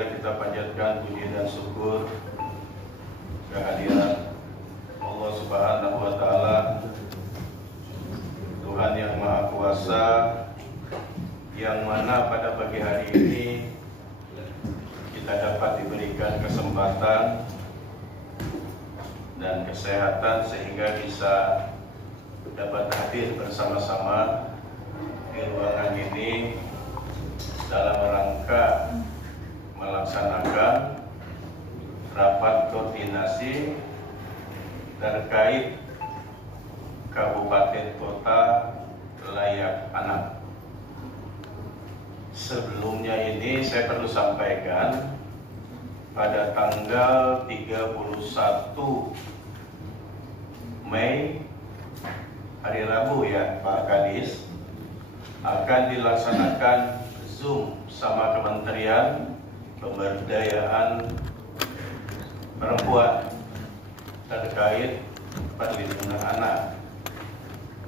Marilah kita panjatkan puji dan syukur kehadiran Allah Subhanahu wa Ta'ala, Tuhan yang Maha Kuasa, yang mana pada pagi hari ini kita dapat diberikan kesempatan dan kesehatan sehingga bisa dapat hadir bersama-sama di ruangan ini dalam rangka melaksanakan rapat koordinasi terkait kabupaten kota layak anak. Sebelumnya ini saya perlu sampaikan pada tanggal 31 Mei hari Rabu ya Pak Kadis akan dilaksanakan Zoom sama Kementerian Pemberdayaan Perempuan terkait perlindungan anak.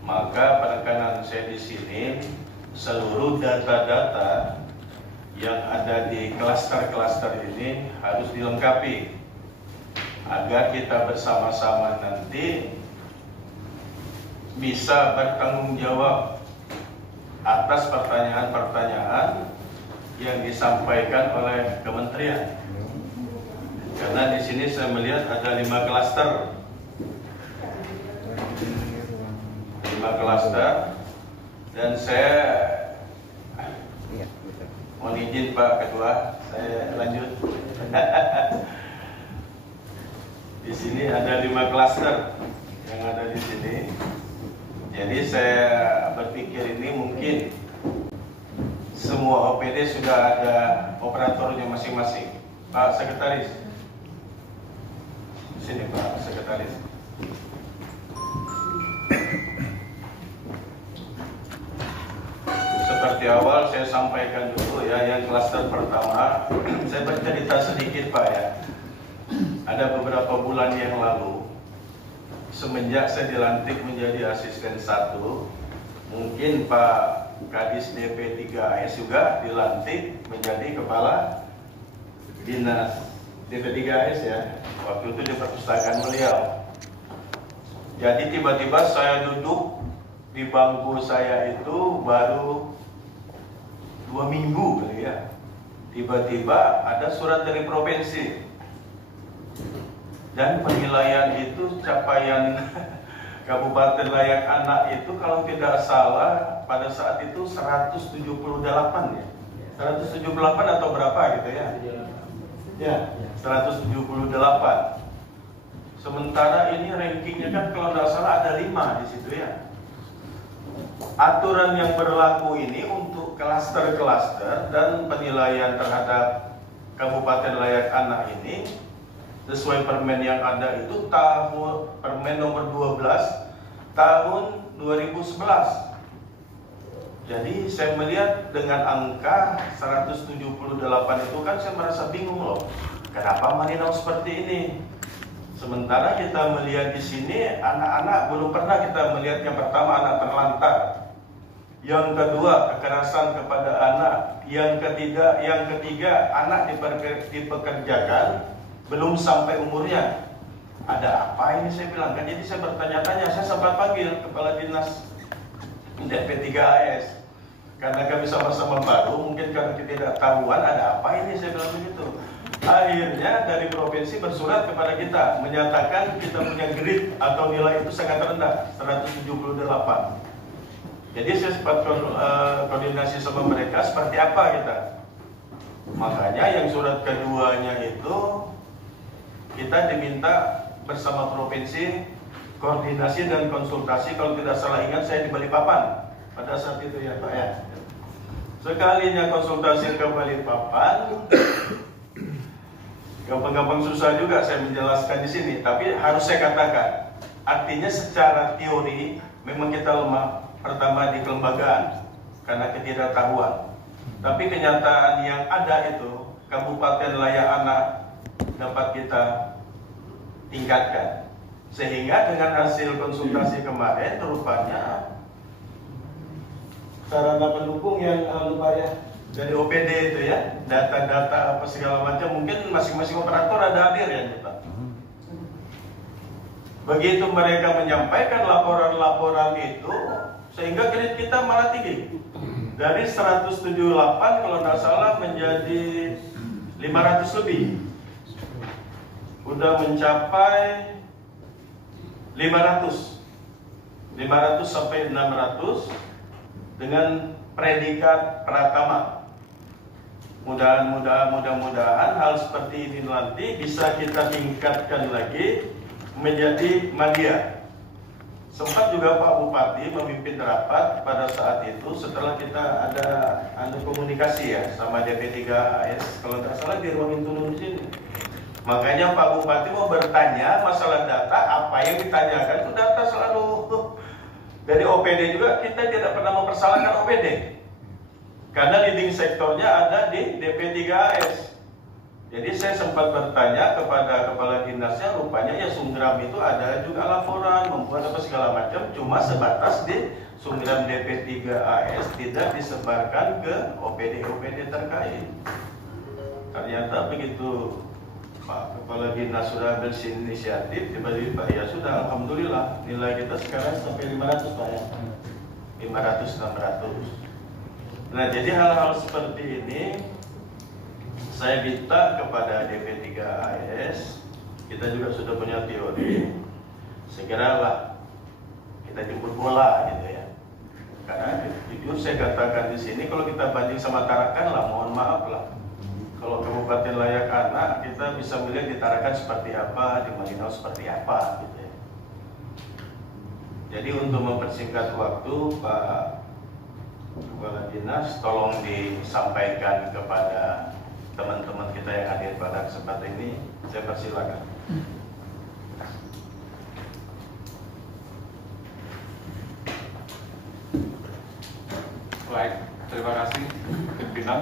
Maka penekanan saya di sini, seluruh data-data yang ada di klaster-klaster ini harus dilengkapi agar kita bersama-sama nanti bisa bertanggung jawab atas pertanyaan-pertanyaan yang disampaikan oleh kementerian. Karena di sini saya melihat ada 5 klaster. 5 klaster dan saya mohon izin Pak Ketua, saya lanjut. Di sini ada 5 klaster yang ada di sini. Jadi saya berpikir ini mungkin semua OPD sudah ada operatornya masing-masing. Pak Sekretaris, sini Pak Sekretaris. Seperti awal saya sampaikan dulu ya, yang klaster pertama, saya bercerita sedikit Pak ya. Ada beberapa bulan yang lalu, semenjak saya dilantik menjadi asisten 1, mungkin Pak Kadis DP 3AS juga dilantik menjadi kepala dinas DP 3AS ya. Waktu itu di perpustakaan beliau. Jadi tiba-tiba saya duduk di bangku saya itu baru 2 minggu ya. Tiba-tiba ada surat dari provinsi. Dan penilaian itu capaian Kabupaten Layak Anak itu kalau tidak salah pada saat itu 178 ya. 178 atau berapa gitu ya? Ya, 178. Sementara ini rankingnya kan kalau tidak salah ada 5 di situ ya. Aturan yang berlaku ini untuk klaster-klaster dan penilaian terhadap Kabupaten Layak Anak ini sesuai permen yang ada itu permen nomor 12 tahun 2011. Jadi saya melihat dengan angka 178 itu kan saya merasa bingung loh. Kenapa Marinau seperti ini? Sementara kita melihat di sini anak-anak belum pernah kita melihat. Yang pertama anak terlantar, yang kedua kekerasan kepada anak, yang ketiga anak dipekerjakan belum sampai umurnya. Ada apa ini saya bilang kan? Jadi saya bertanya-tanya, saya sempat panggil kepala dinas DP 3AS karena kami sama-sama baru, mungkin karena ketidaktahuan ada apa ini saya bilang begitu. Akhirnya dari provinsi bersurat kepada kita menyatakan kita punya grade atau nilai itu sangat rendah, 178. Jadi saya sempat koordinasi sama mereka seperti apa kita. Makanya yang surat keduanya itu kita diminta bersama provinsi koordinasi dan konsultasi, kalau tidak salah ingat saya di Balikpapan pada saat itu ya Pak ya. Sekalinya konsultasi ke Balikpapan, gampang-gampang susah juga saya menjelaskan di sini, tapi harus saya katakan, artinya secara teori memang kita lemah pertama di kelembagaan karena ketidaktahuan. Tapi kenyataan yang ada itu Kabupaten Layak Anak dapat kita tingkatkan, sehingga dengan hasil konsultasi kemarin rupanya sarana pendukung yang lupa ya dari OPD itu ya, data-data apa segala macam, mungkin masing-masing operator ada hadir ya Pak. Begitu mereka menyampaikan laporan-laporan itu, sehingga kredit kita malah tinggi. Dari 178 kalau tidak salah menjadi 500 lebih. Udah mencapai 500 sampai 600 dengan predikat pratama. Mudah-mudahan hal seperti ini nanti bisa kita tingkatkan lagi menjadi madya. Sempat juga Pak Bupati memimpin rapat pada saat itu setelah kita ada komunikasi ya sama DP3AS, kalau tidak salah di ruang Intulun di sini. Makanya Pak Bupati mau bertanya masalah data, apa yang ditanyakan itu data selalu. Dari OPD juga kita tidak pernah mempersalahkan OPD. Karena leading sektornya ada di DP3AS. Jadi saya sempat bertanya kepada kepala dinasnya, rupanya ya Sunggram itu ada juga laporan, membuat apa segala macam, cuma sebatas di Sunggram DP3AS, tidak disebarkan ke OPD-OPD terkait. Ternyata begitu Pak Kepala Dinas sudah berinisiatif, tiba-tiba ya sudah, alhamdulillah nilai kita sekarang sampai 500 Pak ya, 500-600. Nah jadi hal-hal seperti ini saya minta kepada DP3AS, kita juga sudah punya teori, segeralah kita jemput bola gitu ya. Karena jujur saya katakan di sini, kalau kita banding sama Tarakan lah, mohon maaf lah. Kalau Kabupaten Layak Anak kita bisa melihat di Tarakan seperti apa, di Malinau seperti apa gitu ya. Jadi untuk mempersingkat waktu, Pak Kepala Dinas, tolong disampaikan kepada teman-teman kita yang hadir pada kesempatan ini, saya persilakan. Baik, terima kasih pimpinan.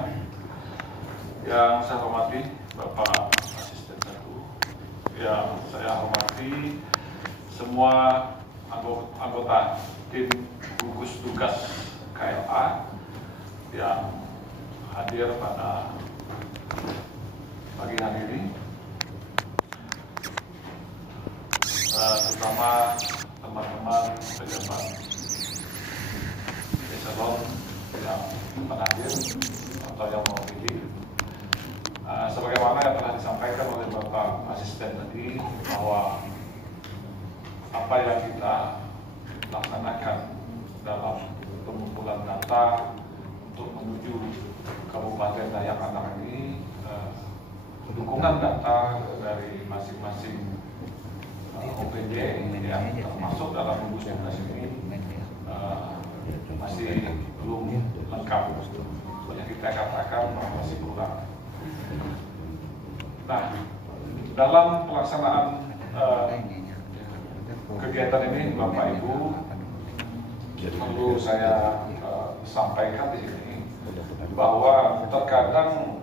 Yang saya hormati Bapak Asisten 1, yang saya hormati semua anggota tim gugus tugas KLA yang hadir pada pagi hari ini, terutama teman-teman pejabat eselon yang hadir atau yang mewakili. Sebagaimana yang telah disampaikan oleh Bapak Asisten tadi, bahwa apa yang kita laksanakan dalam pengumpulan data untuk menuju Kabupaten Layak Anak ini, dukungan data dari masing-masing OPD yang termasuk dalam gugus tugas ini masih belum lengkap. Banyak kita katakan masih kurang. Nah, dalam pelaksanaan kegiatan ini, Bapak Ibu, perlu saya sampaikan di sini bahwa terkadang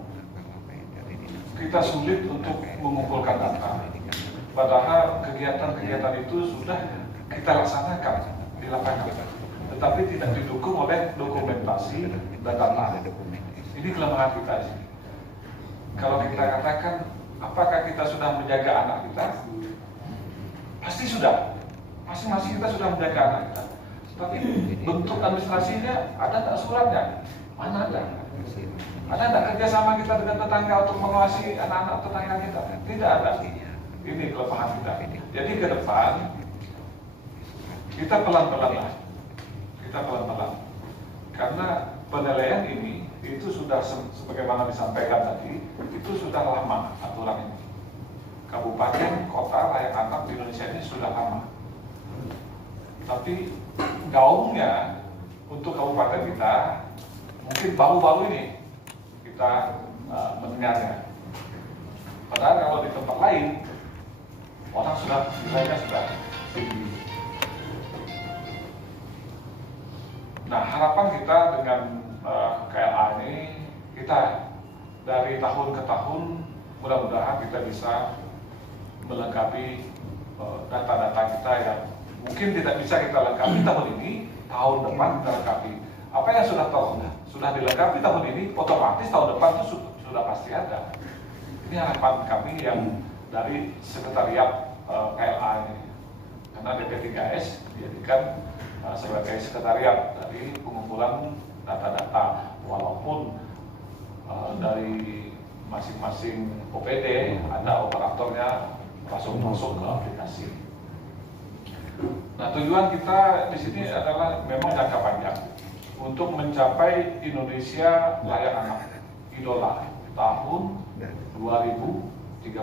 kita sulit untuk mengumpulkan data. Padahal kegiatan-kegiatan itu sudah kita laksanakan di lapangan, tetapi tidak didukung oleh dokumentasi dan data. Ini kelemahan kita di sini. Kalau kita katakan, apakah kita sudah menjaga anak kita? Pasti sudah. Masing-masing kita sudah menjaga anak kita. Tapi bentuk administrasinya ada tak suratnya? Mana ada? Ada tak kerjasama kita dengan tetangga untuk mengawasi anak-anak tetangga kita? Tidak ada. Ini kelemahan kita. Jadi ke depan kita pelan-pelan lah. Kita pelan-pelan. Karena penilaian ini itu sudah sebagaimana disampaikan tadi, itu sudah lama aturan ini. Kabupaten, kota, layak anak di Indonesia ini sudah lama. Tapi gaungnya untuk kabupaten kita mungkin baru-baru ini kita mendengarnya. Padahal kalau di tempat lain orang sudah nilainya sudah tinggi. Nah, harapan kita dengan KLA ini, kita dari tahun ke tahun mudah-mudahan kita bisa melengkapi data-data kita yang mungkin tidak bisa kita lengkapi tahun ini, tahun depan kita lengkapi. apa yang sudah dilengkapi tahun ini, otomatis tahun depan itu sudah pasti ada. Ini harapan kami yang dari sekretariat KLA ini, karena DP3S dijadikan sebagai sekretariat dari pengumpulan data-data, walaupun dari masing-masing OPD ada operatornya langsung masuk ke aplikasi. Nah, tujuan kita di sini adalah memang jangka panjang untuk mencapai Indonesia layak anak idola tahun 2030.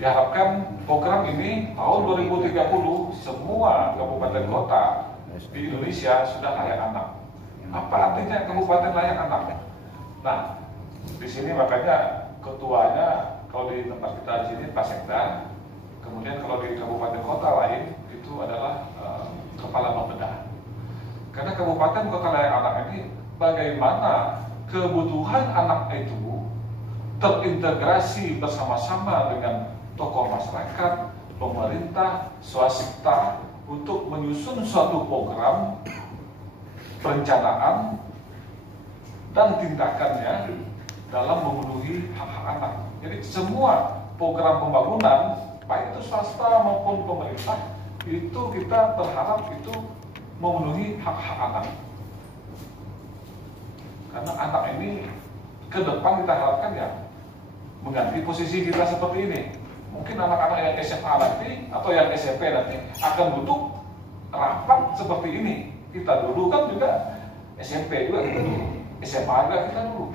Diharapkan program ini tahun 2030 semua kabupaten kota di Indonesia sudah layak anak. Apa artinya kabupaten layak anak? Nah, di sini makanya ketuanya kalau di tempat kita di sini Pak Sekda, kemudian kalau di kabupaten kota lain itu adalah kepala bapeda. Karena kabupaten kota layak anak ini bagaimana kebutuhan anak itu terintegrasi bersama-sama dengan tokoh masyarakat, pemerintah, swasta untuk menyusun suatu program perencanaan dan tindakannya dalam memenuhi hak-hak anak. Jadi semua program pembangunan, baik itu swasta maupun pemerintah, itu kita berharap itu memenuhi hak-hak anak. Karena anak ini ke depan kita harapkan ya mengganti posisi kita seperti ini. Mungkin anak-anak yang SMA nanti atau yang SMP nanti akan butuh rapat seperti ini. Kita dulu kan juga SMP juga dulu, SMA juga kita dulu.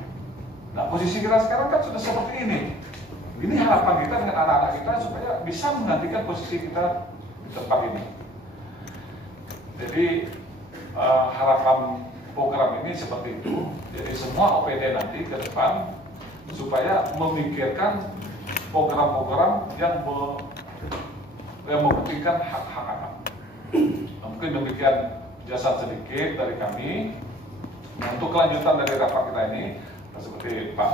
Nah, posisi kita sekarang kan sudah seperti ini. Ini harapan kita dengan anak-anak kita supaya bisa menggantikan posisi kita di tempat ini. Jadi harapan program ini seperti itu. Jadi semua OPD nanti ke depan supaya memikirkan program-program yang mementingkan hak-hak anak. Mungkin demikian jasa sedikit dari kami. Nah, untuk kelanjutan dari rapat kita ini, seperti Pak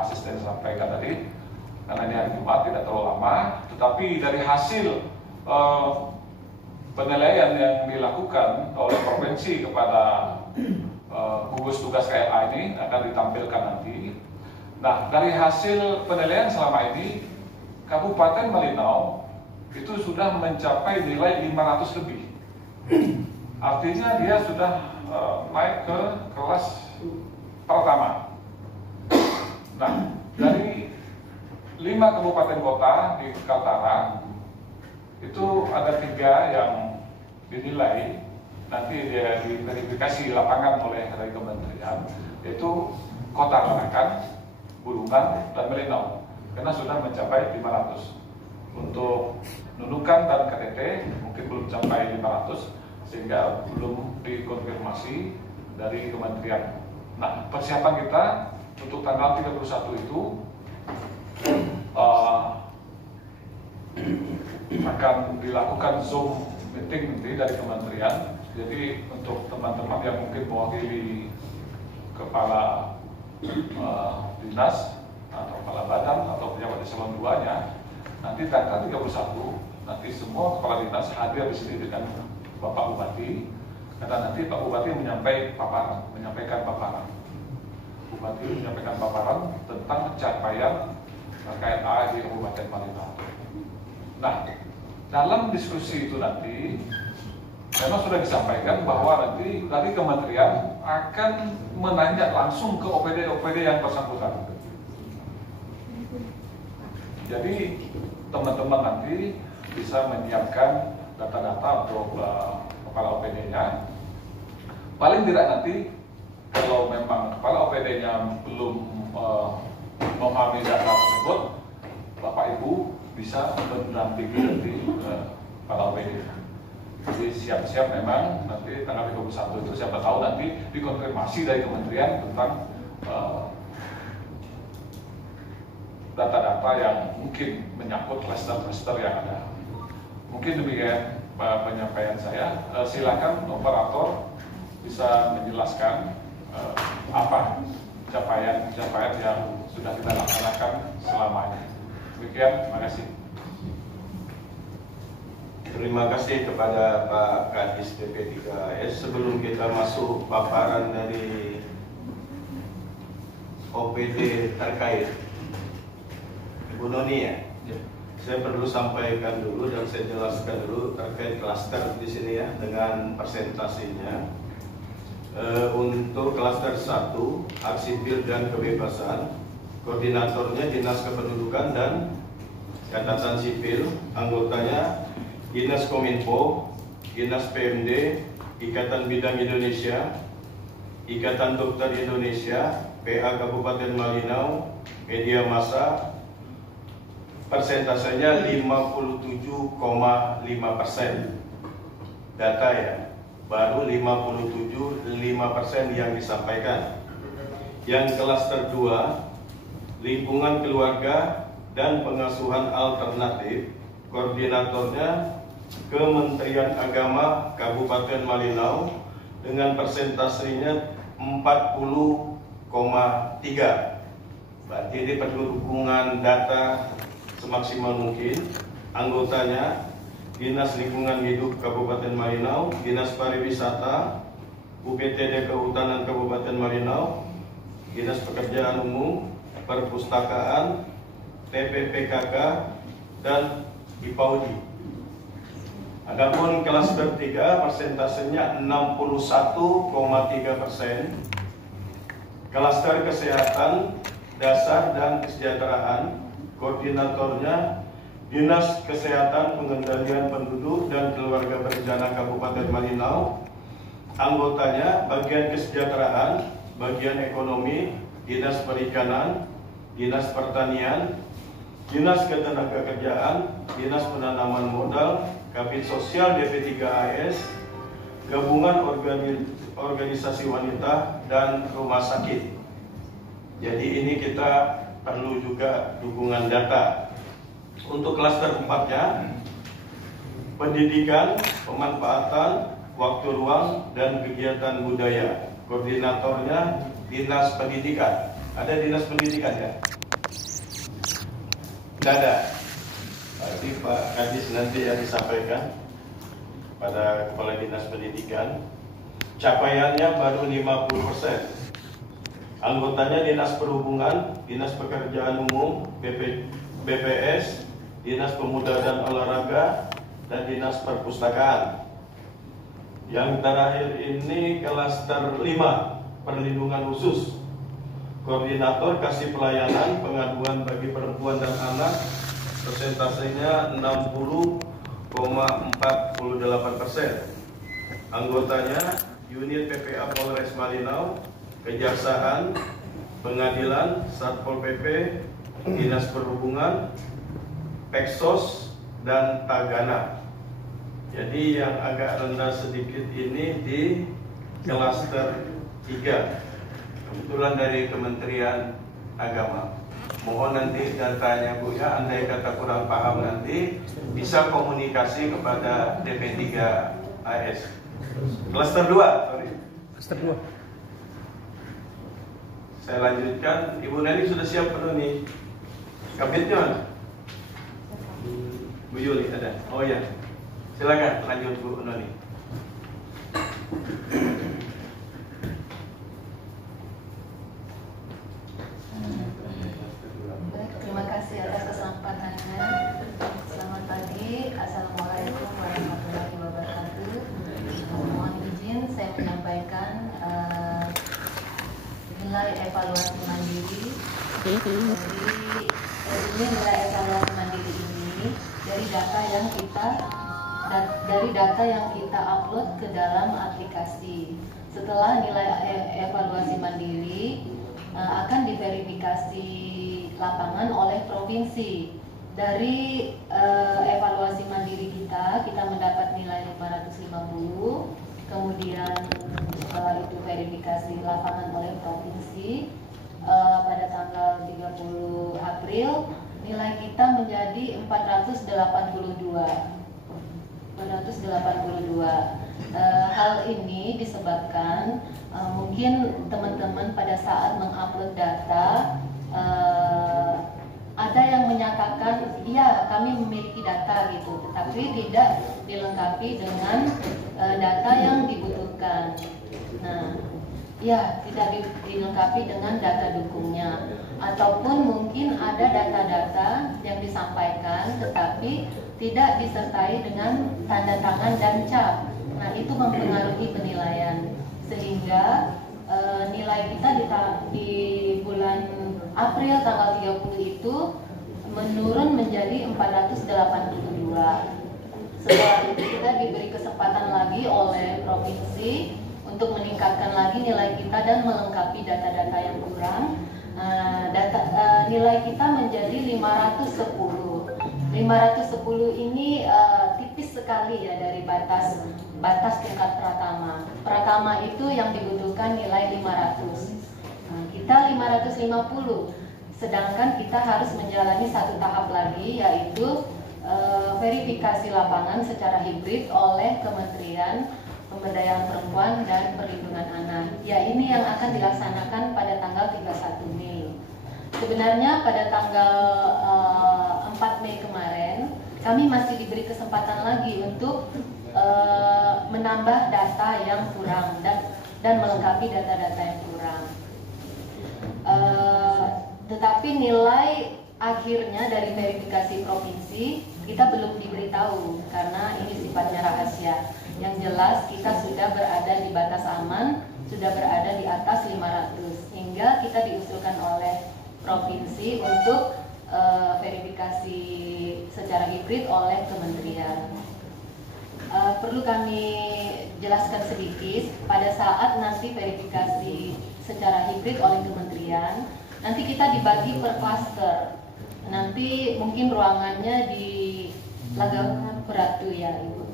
Asisten sampaikan tadi, karena ini hari Jumat tidak terlalu lama, tetapi dari hasil penilaian yang dilakukan oleh provinsi kepada gugus tugas KLA ini akan ditampilkan nanti. Nah, dari hasil penilaian selama ini, Kabupaten Malinau itu sudah mencapai nilai 500 lebih. Artinya dia sudah naik ke kelas pertama. Nah, dari 5 kabupaten kota di Kaltara itu ada 3 yang dinilai nanti dia diverifikasi lapangan oleh dari kementerian, yaitu Kota Tarakan, Bulungan, dan Malinau, karena sudah mencapai 500. Untuk Nunukan dan KTT mungkin belum sampai 500 sehingga belum dikonfirmasi dari kementerian. Nah, persiapan kita untuk tanggal 31 itu akan dilakukan Zoom meeting nanti dari kementerian. Jadi untuk teman-teman yang mungkin mewakili kepala dinas atau kepala badan atau pejabat eselon 2-nya, nanti tanggal 31 nanti semua kepala dinas hadir di sini dengan Bapak Bupati, karena nanti Pak Bupati menyampaikan paparan. Bupati menyampaikan paparan tentang capaian KLA di Kabupaten Malinau. Nah, dalam diskusi itu nanti memang sudah disampaikan bahwa nanti dari kementerian akan menanyakan langsung ke OPD-OPD yang bersangkutan. Jadi teman-teman nanti bisa menyiapkan data-data untuk kepala OPD-nya. Paling tidak nanti kalau memang kepala OPD-nya belum memahami data tersebut, Bapak Ibu bisa mendampingi nanti kepala OPD. Jadi siap-siap memang nanti tanggal 31 itu siapa tahu nanti dikonfirmasi dari kementerian tentang data-data yang mungkin menyangkut klaster-klaster yang ada. Mungkin demikian penyampaian saya. Silakan operator bisa menjelaskan apa capaian-capaian yang sudah kita laksanakan selama ini. Demikian, terima kasih. Terima kasih kepada Pak Kadis DP3AS. Sebelum kita masuk paparan dari OPD terkait, Ibu Noni ya, saya perlu sampaikan dulu dan saya jelaskan dulu terkait klaster di sini ya dengan persentasinya. Untuk klaster 1, hak sipil dan kebebasan, koordinatornya Dinas Kependudukan dan Catatan Sipil, anggotanya Dinas Kominfo, Dinas PMD, Ikatan Bidang Indonesia, Ikatan Dokter Indonesia, PA Kabupaten Malinau, media massa, persentasenya 57,5%. Data ya, baru 57,5% yang disampaikan. Yang klaster 2, lingkungan keluarga dan pengasuhan alternatif, koordinatornya Kementerian Agama Kabupaten Malinau dengan persentasenya 40,3. Berarti ini perlu dukungan data semaksimal mungkin. Anggotanya Dinas Lingkungan Hidup Kabupaten Malinau, Dinas Pariwisata, UPTD Kehutanan Kabupaten Malinau, Dinas Pekerjaan Umum, Perpustakaan, PPPKK, dan IPAUDI. Adapun klaster 3 persentasenya 61,3%. Klaster kesehatan, dasar dan kesejahteraan, koordinatornya Dinas Kesehatan Pengendalian Penduduk dan Keluarga Berencana Kabupaten Malinau. Anggotanya bagian kesejahteraan, bagian ekonomi, Dinas Perikanan, Dinas Pertanian, Dinas Ketenagakerjaan, Dinas Penanaman Modal, Kabin Sosial DP3AS, Gabungan Organisasi Wanita, dan Rumah Sakit. Jadi ini kita perlu juga dukungan data. Untuk klaster 4-nya, pendidikan, pemanfaatan, waktu luang, dan kegiatan budaya. Koordinatornya Dinas Pendidikan. Ada Dinas Pendidikan ya? Tidak ada. Berarti Pak Kadis nanti yang disampaikan pada Kepala Dinas Pendidikan. Capaiannya baru 50%. Anggotanya Dinas Perhubungan, Dinas Pekerjaan Umum, BPS, Dinas Pemuda dan Olahraga, dan Dinas Perpustakaan. Yang terakhir ini klaster 5, perlindungan khusus. Koordinator kasih pelayanan pengaduan bagi perempuan dan anak, persentasenya 60,48%. Anggotanya unit PPA Polres Malinau, Kejaksaan, Pengadilan, Satpol PP, Dinas Perhubungan, Peksos, dan Tagana. Jadi yang agak rendah sedikit ini di klaster 3. Kebetulan dari Kementerian Agama. Mohon nanti datanya Bu ya, andai kata kurang paham nanti bisa komunikasi kepada DP3AS. Klaster 2, sorry. Klaster 2. Saya lanjutkan, Ibu Nani sudah siap penuh nih. Kabitnya mana? Bu Yuli ada? Oh ya, silakan lanjut Bu Nani. Terima kasih atas kesempatannya. Selamat pagi. Assalamualaikum warahmatullahi wabarakatuh. Mohon izin saya menyampaikan nilai evaluasi mandiri. Jadi ini nilai evaluasi mandiri ini dari data yang kita upload ke dalam aplikasi. Setelah nilai evaluasi mandiri akan diverifikasi lapangan oleh provinsi. Dari evaluasi mandiri kita mendapat nilai 550. Kemudian setelah itu verifikasi lapangan oleh provinsi pada tanggal 30 April nilai kita menjadi 482. Hal ini disebabkan mungkin teman-teman pada saat mengupload data ada yang menyatakan iya kami memiliki data gitu, tetapi tidak dilengkapi dengan data yang dibutuhkan. Nah, ya tidak dilengkapi dengan data dukungnya, ataupun mungkin ada data-data yang disampaikan tetapi tidak disertai dengan tanda tangan dan cap. Nah, itu mempengaruhi penilaian, sehingga nilai kita di bulan April tanggal 30 itu menurun menjadi 482. Setelah itu kita diberi kesempatan lagi oleh provinsi untuk meningkatkan lagi nilai kita dan melengkapi data-data yang kurang. Nilai kita menjadi 510. 510 ini tipis sekali ya dari batas tingkat pratama. Pratama itu yang dibutuhkan nilai 500. Kita 550. Sedangkan kita harus menjalani satu tahap lagi, yaitu verifikasi lapangan secara hibrid oleh Kementerian Pemberdayaan Perempuan dan Perlindungan Anak. Ya, ini yang akan dilaksanakan pada tanggal 31 Mei. Sebenarnya pada tanggal 4 Mei kemarin, kami masih diberi kesempatan lagi untuk menambah data yang kurang dan melengkapi data-data yang kurang. Tetapi nilai akhirnya dari verifikasi provinsi kita belum diberitahu karena ini sifatnya rahasia. Yang jelas kita sudah berada di batas aman, sudah berada di atas 500, hingga kita diusulkan oleh provinsi untuk verifikasi secara hibrid oleh kementerian. Perlu kami jelaskan sedikit, pada saat nanti verifikasi secara hibrid oleh kementerian, nanti kita dibagi per klaster. Nanti mungkin ruangannya di Lagapratu ya Ibu.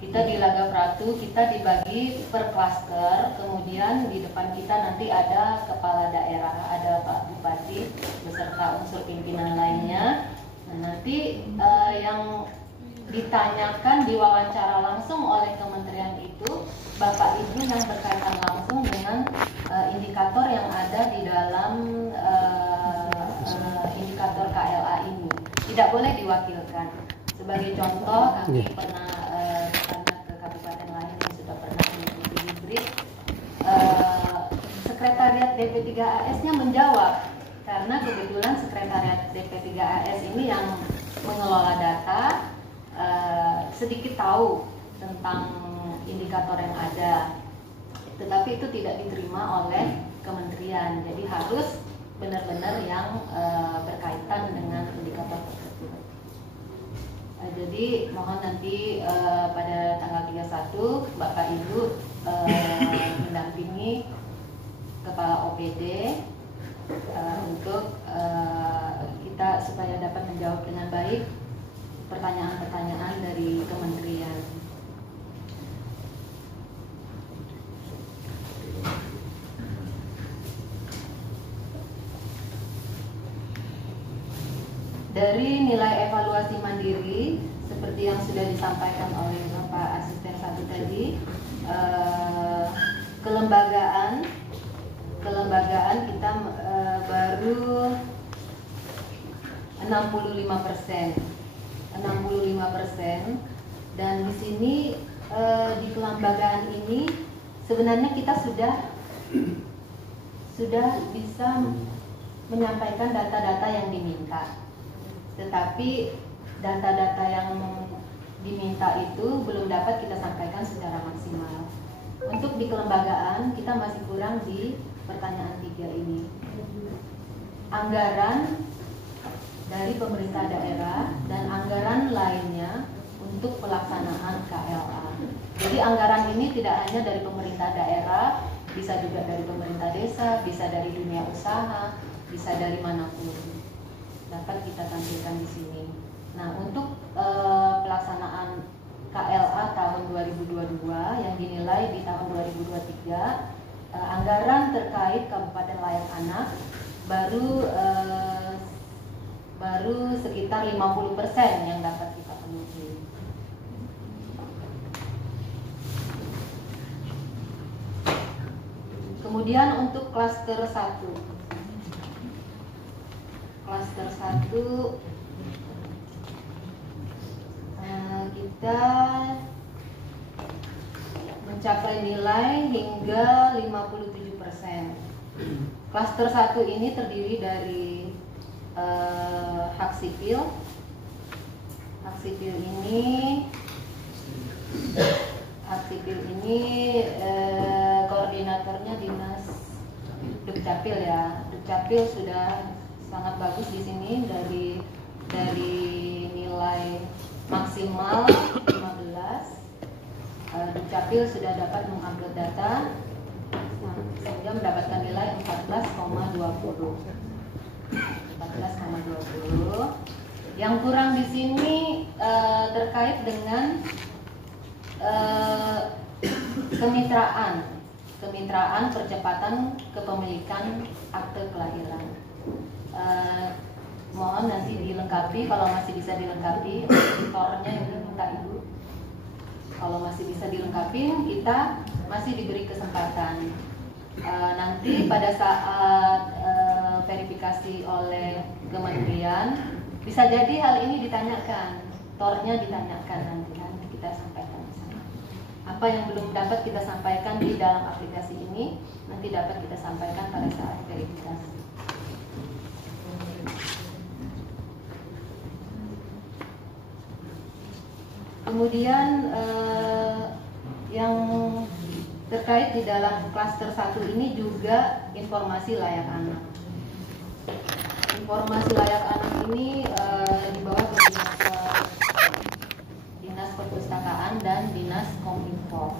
Kita di Lagapratu, kita dibagi per klaster. Kemudian di depan kita nanti ada kepala daerah, ada Pak Bupati beserta unsur pimpinan lainnya. Nah, nanti yang ditanyakan, diwawancara langsung oleh kementerian itu Bapak Ibu yang berkaitan langsung dengan indikator yang ada di dalam indikator KLA ini. Tidak boleh diwakilkan. Sebagai contoh, kami pernah bertanya ke kabupaten lain yang sudah pernah mengikuti hibrid. Sekretariat DP3AS-nya menjawab, karena kebetulan sekretariat DP3AS ini yang mengelola data, sedikit tahu tentang indikator yang ada, tetapi itu tidak diterima oleh kementerian. Jadi harus benar-benar yang berkaitan dengan indikator tersebut. Jadi mohon nanti pada tanggal 31 Bapak Ibu mendampingi Kepala OPD untuk kita supaya dapat menjawab dengan baik pertanyaan-pertanyaan dari kementerian. Dari nilai evaluasi mandiri, seperti yang sudah disampaikan oleh Bapak Asisten 1 tadi, kelembagaan kita baru 65%, dan di sini di kelembagaan ini sebenarnya kita sudah bisa menyampaikan data-data yang diminta. Tetapi data-data yang diminta itu belum dapat kita sampaikan secara maksimal. Untuk di kelembagaan kita masih kurang di pertanyaan 3 ini. Anggaran dari pemerintah daerah dan anggaran lainnya untuk pelaksanaan KLA. Jadi anggaran ini tidak hanya dari pemerintah daerah, bisa juga dari pemerintah desa, bisa dari dunia usaha, bisa dari manapun. Dapat kita tampilkan di sini. Nah, untuk pelaksanaan KLA tahun 2022 yang dinilai di tahun 2023, anggaran terkait Kabupaten Layak Anak baru sekitar 50% yang dapat kita penuhi. Kemudian untuk klaster 1. Klaster 1 kita mencapai nilai hingga 57%. Klaster 1 ini terdiri dari hak sipil. Hak sipil ini koordinatornya Dinas Dukcapil ya. Dukcapil sudah sangat bagus di sini dari nilai maksimal 15. Dukcapil sudah dapat mengupload data sehingga mendapatkan nilai 14,20. Yang kurang di sini terkait dengan kemitraan percepatan kepemilikan akte kelahiran. Mohon nanti dilengkapi, kalau masih bisa dilengkapi, editornya ini minta Ibu. Kalau masih bisa dilengkapi, kita masih diberi kesempatan. Nanti pada saat verifikasi oleh kementerian, bisa jadi hal ini ditanyakan, tornya ditanyakan nanti kita sampaikan di sana. Apa yang belum dapat kita sampaikan di dalam aplikasi ini, nanti dapat kita sampaikan pada saat verifikasi. Kemudian yang terkait di dalam klaster 1 ini juga informasi layak anak. Informasi layak anak ini di bawah koordinator Dinas Perpustakaan dan Dinas Kominfo.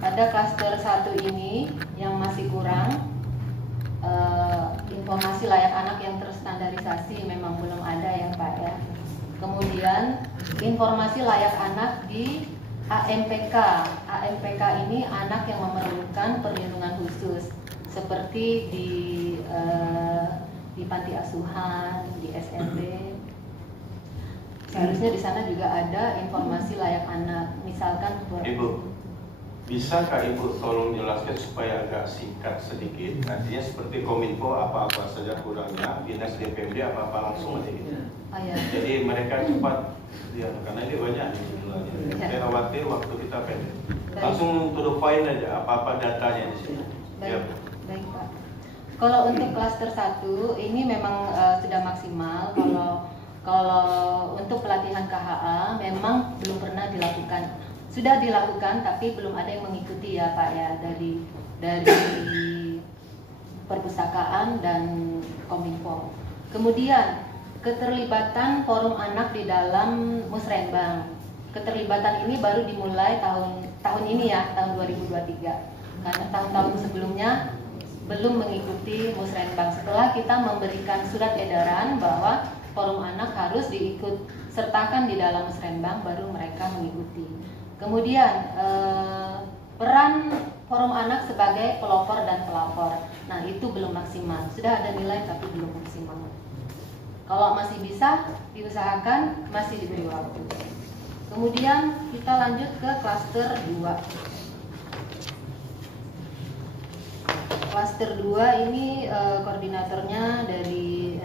Pada klaster 1 ini yang masih kurang, informasi layak anak yang terstandarisasi memang belum ada ya Pak ya. Kemudian informasi layak anak di AMPK. AMPK ini anak yang memerlukan perlindungan khusus, seperti di panti asuhan, di SMP. Seharusnya di sana juga ada informasi layak anak. Misalkan Ibu, bisakah Ibu tolong jelaskan supaya agak singkat sedikit? Nantinya seperti Kominfo apa-apa saja kurangnya, Dinas DPMD apa-apa langsung aja gitu. Oh, ya. Jadi mereka cepat, ya, karena ini banyak nih jumlahnya. Ya. Saya khawatir waktu kita pendek. Langsung to the point aja, apa-apa datanya di sini. Baik, Ya. baik Pak. Kalau untuk klaster 1 ini memang sudah maksimal. Kalau untuk pelatihan KHA memang belum pernah dilakukan. Sudah dilakukan tapi belum ada yang mengikuti ya Pak ya, dari perpustakaan dan Kominfo. Kemudian keterlibatan forum anak di dalam Musrenbang. Keterlibatan ini baru dimulai tahun ini ya, tahun 2023. Karena tahun-tahun sebelumnya belum mengikuti Musrenbang. Setelah kita memberikan surat edaran bahwa forum anak harus diikut sertakan di dalam Musrenbang, baru mereka mengikuti. Kemudian peran forum anak sebagai pelopor dan pelapor. Nah, itu belum maksimal. Sudah ada nilai tapi belum maksimal. Kalau masih bisa diusahakan, masih diberi waktu. Kemudian kita lanjut ke klaster 2. Klaster 2 ini koordinatornya dari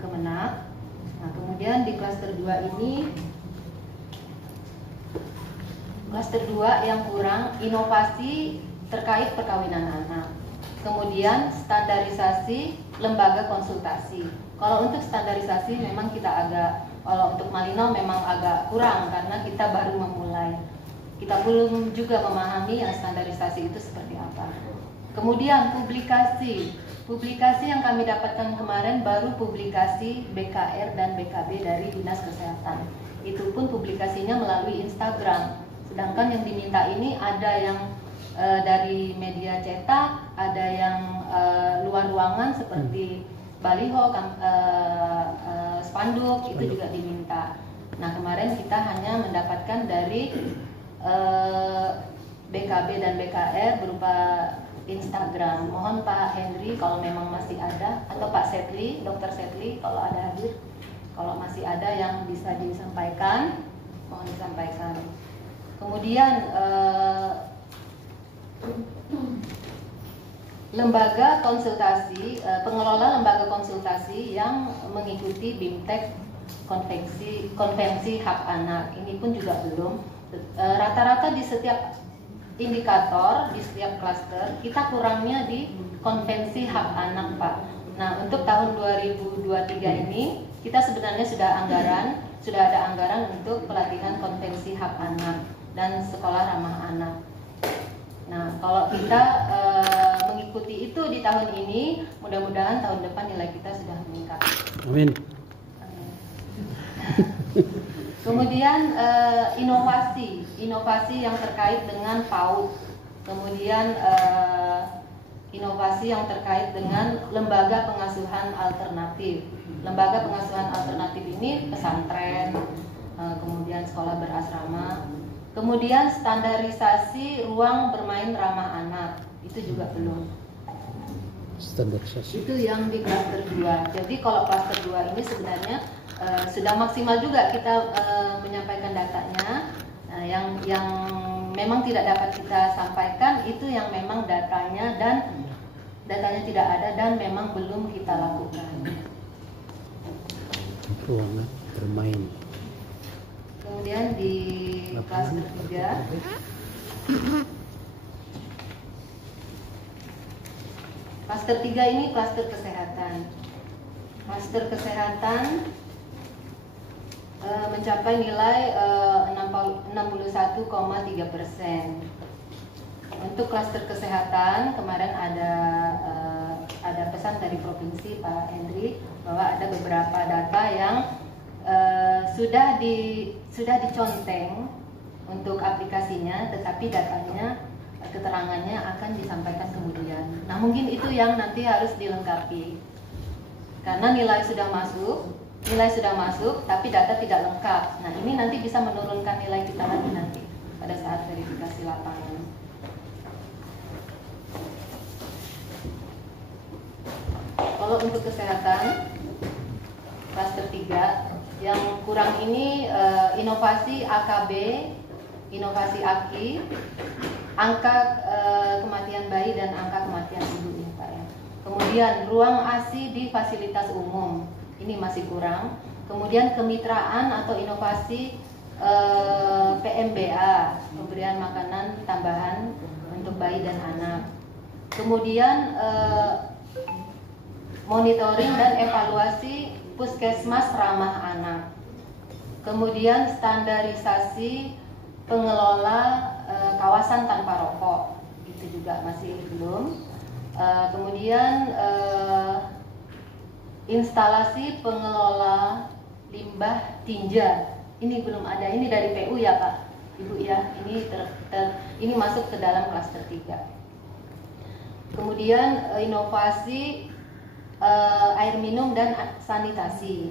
Kemenak. Nah, kemudian di klaster 2 ini, klaster 2 yang kurang inovasi terkait perkawinan anak. Kemudian standarisasi lembaga konsultasi. Kalau untuk standarisasi memang kita kalau untuk Malino memang agak kurang karena kita baru memulai. Kita belum juga memahami yang standarisasi itu seperti apa. Kemudian publikasi yang kami dapatkan kemarin baru publikasi BKR dan BKB dari Dinas Kesehatan. Itu pun publikasinya melalui Instagram. Sedangkan yang diminta ini ada yang dari media cetak, ada yang luar ruangan seperti baliho, spanduk, itu juga diminta. Nah, kemarin kita hanya mendapatkan dari BKB dan BKR berupa Instagram. Mohon Pak Henry kalau memang masih ada, atau Pak Setli, Dr. Setli kalau ada hadir, kalau masih ada yang bisa disampaikan, mohon disampaikan. Kemudian lembaga konsultasi, pengelola lembaga konsultasi yang mengikuti BIMTEK konvensi hak anak. Ini pun juga belum. Rata-rata di setiap indikator, di setiap klaster, kita kurangnya di konvensi hak anak, Pak. Nah, untuk tahun 2023 ini, kita sebenarnya sudah ada anggaran untuk pelatihan konvensi hak anak dan sekolah ramah anak. Nah, kalau kita mengikuti itu di tahun ini, mudah-mudahan tahun depan nilai kita sudah meningkat. Amin. Kemudian inovasi yang terkait dengan PAUD, kemudian inovasi yang terkait dengan lembaga pengasuhan alternatif. Lembaga pengasuhan alternatif ini pesantren, kemudian sekolah berasrama, kemudian standarisasi ruang bermain ramah anak, itu juga belum. Standarisasi. Itu yang di klaster 2. Jadi kalau klaster 2 ini sebenarnya sudah maksimal juga kita menyampaikan datanya. Yang memang tidak dapat kita sampaikan itu yang memang datanya tidak ada dan memang belum kita lakukan. Ruangan bermain. Kemudian di klaster 3, klaster 3 ini klaster kesehatan. Klaster kesehatan mencapai nilai 61,3%. Untuk klaster kesehatan kemarin ada pesan dari provinsi Pak Hendri bahwa ada beberapa data yang sudah diconteng untuk aplikasinya, tetapi datanya, keterangannya akan disampaikan kemudian. Nah, mungkin itu yang nanti harus dilengkapi karena nilai sudah masuk, tapi data tidak lengkap. Nah, ini nanti bisa menurunkan nilai kita lagi nanti pada saat verifikasi lapangan. Kalau untuk kesehatan, klaster 3, yang kurang ini inovasi AKB, inovasi AKI, angka kematian bayi dan angka kematian ibu ini, Pak ya. Kemudian ruang ASI di fasilitas umum. Ini masih kurang. Kemudian kemitraan atau inovasi PMBA, pemberian makanan tambahan untuk bayi dan anak. Kemudian monitoring dan evaluasi puskesmas ramah anak. Kemudian standarisasi pengelola kawasan tanpa rokok, itu juga masih belum. Kemudian instalasi pengelola limbah tinja, ini belum ada. Ini dari PU ya Pak, Ibu ya. Ini masuk ke dalam klaster 3. Kemudian inovasi air minum dan sanitasi.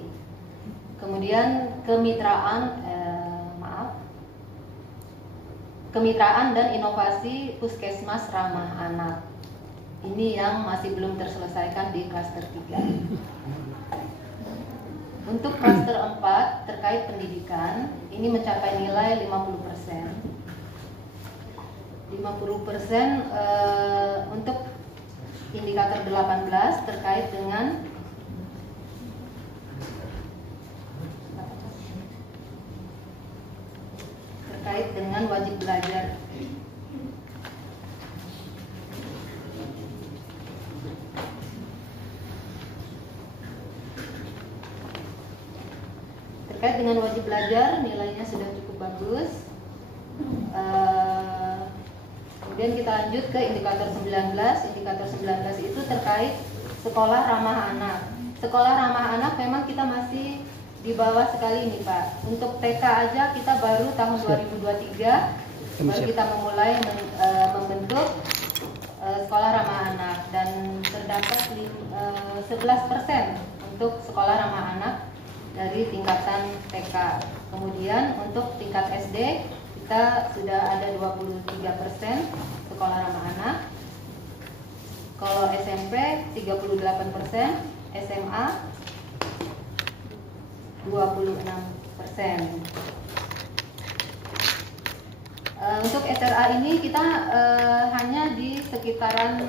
Kemudian kemitraan dan inovasi puskesmas ramah anak. Ini yang masih belum terselesaikan di klaster 3. Untuk klaster 4 terkait pendidikan, ini mencapai nilai 50%. 50% untuk indikator 18 terkait dengan wajib belajar. Terkait dengan wajib belajar, nilainya sudah cukup bagus. Kemudian kita lanjut ke indikator 19. Indikator 19 itu terkait sekolah ramah anak. Sekolah ramah anak memang kita masih di bawah sekali nih Pak. Untuk TK aja kita baru tahun 2023 baru kita memulai membentuk sekolah ramah anak, dan terdapat 11% untuk sekolah ramah anak dari tingkatan TK. Kemudian untuk tingkat SD kita sudah ada 23% sekolah ramah anak. Kalau SMP 38%, SMA 26%. Untuk SRA ini kita hanya di sekitaran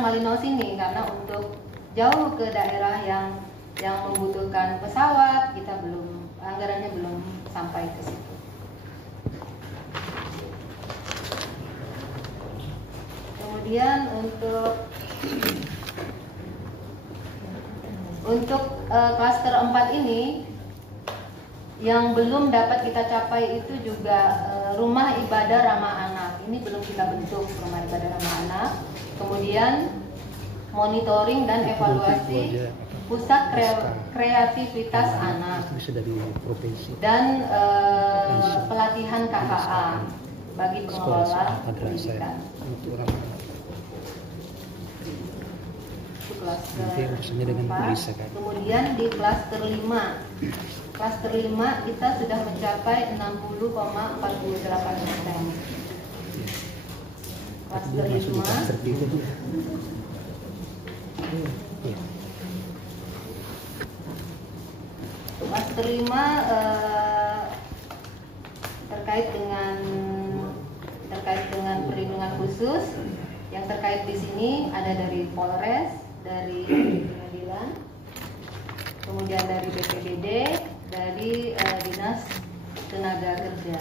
Malino sini, karena untuk jauh ke daerah yang yang membutuhkan pesawat, kita belum, anggarannya belum sampai ke situ. Kemudian untuk klaster 4 ini yang belum dapat kita capai itu juga rumah ibadah ramah anak. Ini belum kita bentuk rumah ibadah ramah anak. Kemudian monitoring dan evaluasi pusat kreativitas anak dan pelatihan KHA bagi pengelola pendidikan. Kemudian di klaster 5 kita sudah mencapai 60,48%. Klaster 5 Klaster 5 terkait dengan perlindungan khusus. Yang terkait di sini ada dari Polres, dari pengadilan, kemudian dari BPBD, dari Dinas Tenaga Kerja.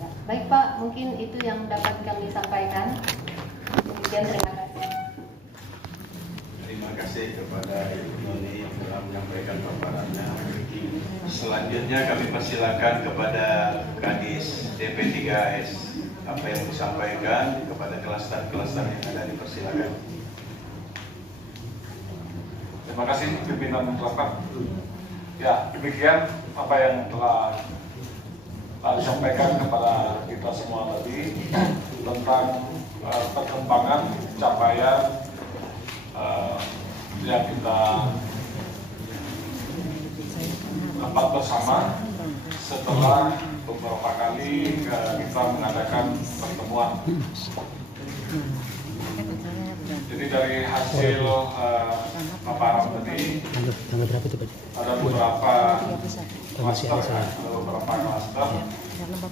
Ya, baik Pak, mungkin itu yang dapat kami sampaikan. Demikian, terima kasih. Terima kasih kepada Ibu Noni yang telah menyampaikan paparannya. Selanjutnya kami persilakan kepada Kadis DP3S apa yang disampaikan kepada klaster-klaster yang ada, dipersilakan. Terima kasih pimpinan rapat. Ya, demikian apa yang telah disampaikan kepada kita semua tadi tentang perkembangan capaian yang kita dapat bersama setelah beberapa kali kita mengadakan pertemuan. Jadi dari hasil paparan tadi ada beberapa klaster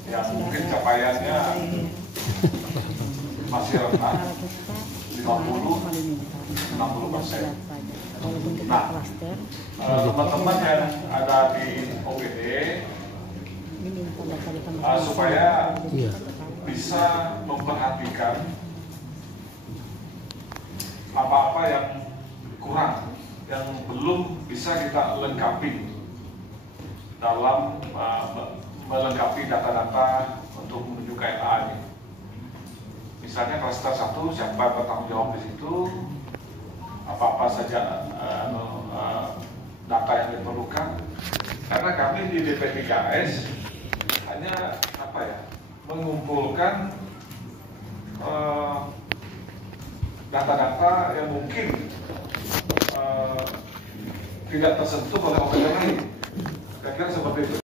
yang mungkin capaiannya masih rendah, 50-60%. Nah, teman-teman yang ada di OPD supaya bisa memperhatikan apa-apa yang kurang, yang belum bisa kita lengkapi dalam melengkapi data-data untuk menuju KLA ini. Misalnya klaster 1, siapa bertanggung jawab di situ, apa-apa saja data yang diperlukan. Karena kami di DP3S hanya mengumpulkan data-data yang mungkin tidak tersentuh oleh OPD lain. Kira-kira seperti itu.